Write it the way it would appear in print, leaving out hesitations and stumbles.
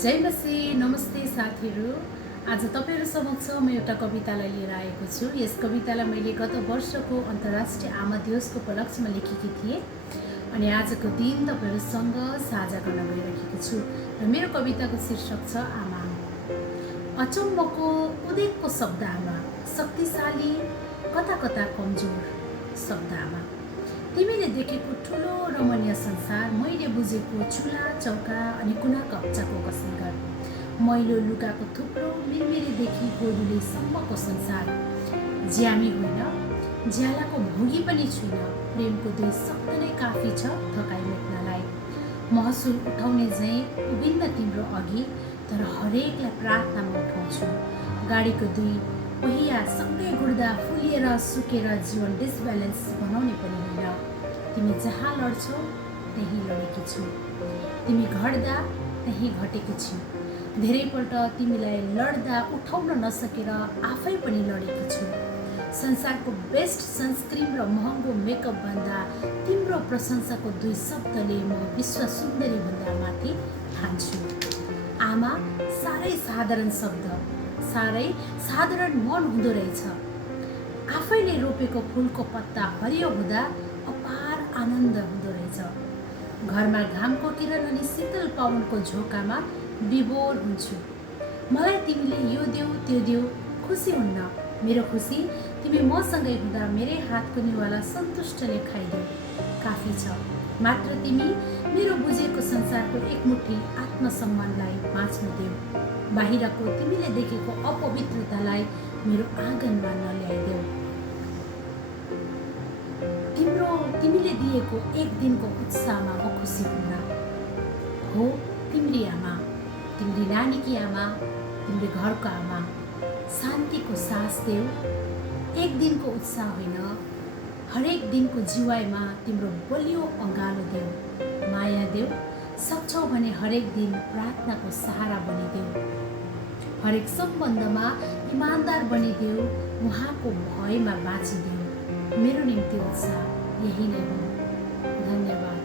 जय मसी नमस्ते साथीहरू। आज तपाईहरु समक्ष म एउटा कवितालाई लिएर आएको छु। यस कवितालाई मैले गत वर्षको अन्तर्राष्ट्रिय आमा दिवसको उपलक्ष्यमा लेखेकी थिएँ अनि आजको दिन तपाईहरुसँग साझा गर्न गइरहेको छु र मेरो कविताको शीर्षक छ आमा। अचम्मको उदेकको शब्द आमा, शक्तिशाली कता कता कमजोर शब्द आमा। तिमीले देखेको ठुलो रमणीय संसार, मैले बुझेको चुला चौका अनि कुना कप्चाको कसैगर, मैलो लुगाको थुप्रो मिरमिरेदेखि गोरुलेसम्मको संसार। ज्यामी होइन, ज्यालाको भोगी पनि छुइन, प्रेमको दुई शब्द नै काफी छ थकाइ मेट्नलाई। महसुल उठाउने झैँ उभिन्न तिम्रो अघि, तर हरेकलाई प्रार्थनामा उठाउँछु। गाडीको दुई पहिया सँगै गुड्दा फुलिएर सुकेर जीवन डिसब्यालेन्स बनाउने पनि होइन। तिमी जहाँ लड्छौ त्यही लडेकी छु, तिमी घट्दा त्यही घटेकी छु। धेरैपल्ट तिमीलाई लड्दा उठाउन नसकेर आफै पनि लडेकी छु। संसारको बेस्ट सनस्क्रिन र महँगो मेकअप भन्दा तिम्रो प्रशंसाको दुई शब्दले म विश्व सुन्दरी भन्दा माथि ठान्छु। आमा साह्रै साधारण शब्द, साह्रै साधारण मन हुँदो रहेछ। आफैले रोपेको फुलको पत्ता हरियो हुँदा अपार आनन्द हुँदो रहेछ। घरमा घामको किरण अनि शीतल पवनको झोकामा विभोर हुन्छु। मलाई तिमीले यो देऊ त्यो देऊ खुसी हुन्न। मेरो खुसी तिमी मसँगै हुँदा मेरै हातको निवाला सन्तुष्टले खाइदेऊ, काफी छ। मात्र तिमी मेरो बुझेको संसारको एकमुठी आत्मसम्मानलाई बाँच्न देऊ। बाहिरको तिमीले देखेको अपवित्रतालाई मेरो आँगनमा नल्याइदेऊ। तिमीले दिएको एक दिनको उत्साहमा म खुसी हुन्न। हो तिम्री आमा, तिम्री नानीकी आमा, तिम्रो घरको आमा। शान्तिको सास देऊ, एक दिनको उत्साह होइन, हरेक दिनको जीवाइमा तिम्रो बलियो अँगालो देऊ। माया देऊ, सक्छौ भने हरेक दिन प्रार्थनाको सहारा बनिदेऊ। हरेक सम्बन्धमा इमान्दार बनिदेऊ, उहाँको भयमा बाँचिदेऊ। मेरो निम्ति उत्साह यही नै हो। धन्यवाद।